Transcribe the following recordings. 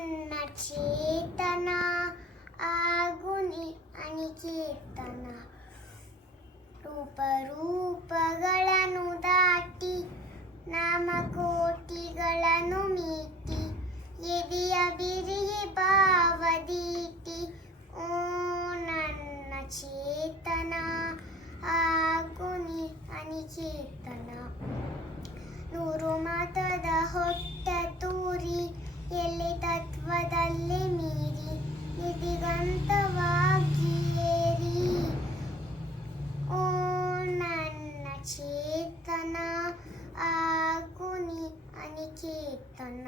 ನನ್ನ ಚೇತನ ಆಗುನಿ ಅನಿಕೇತನ. ರೂಪಗಳನ್ನು ದಾಟಿ ನಾಮಕೋಟಿಗಳನ್ನು ಮೀಟಿ ಎದೆಯ ಬಿರಿಯೆ ಭಾವದೀಟಿ. ಓ ನನ್ನ ಚೇತನ ಆಗುನಿ ಅನಿಕೇತನ. ನೂರು ಮತದ ಹೊಟ್ಟ ತೂರಿ ಎಲೆ ತತ್ವದಲ್ಲೇ ಮೀರಿ ಎದಿಗಂತವಾಗಿ ಏರಿ. ಓ ನನ್ನ ಚೇತನ ಆಗುನಿ ಅನಿಕೇತನ.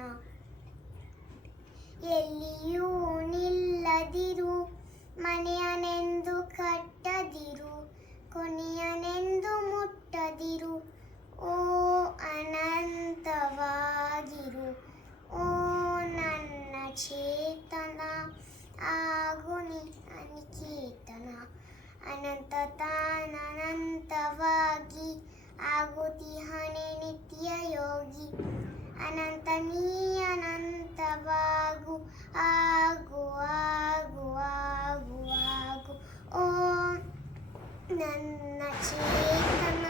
ಎಲ್ಲಿಯೂ ನಿಲ್ಲದಿರು, ಮನೆಯನೆಂದು ಕಟ್ಟದಿರು, ಕೊನೆಯನೆಂದು ಮುಟ್ಟದಿರು. ಓ ಅನಂತವಾಗಿರು. ಓ ನನ್ನ ಚೇತನ ಆಗುನಿ ಅನಿಕೇತನ. ಅನಂತ ತಾನಂತವಾಗಿ ಆಗುತ್ತಿಹನೆ ನಿತ್ಯ ಯೋಗಿ. ಅನಂತ ನೀ ಅನಂತವಾಗು, ಆಗು ಆಗು ಆಗು ಆಗು. ಓ ನನ್ನ ಚೇತನ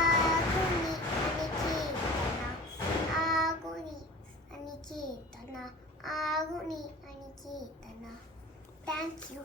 ಆಗುನಿ ಅನಿಕೇತನ. ಆಗುನಿ ಅನಿಕೇತನ. ಆಗುನಿ ಅನಿಕೇತನ. Thank you.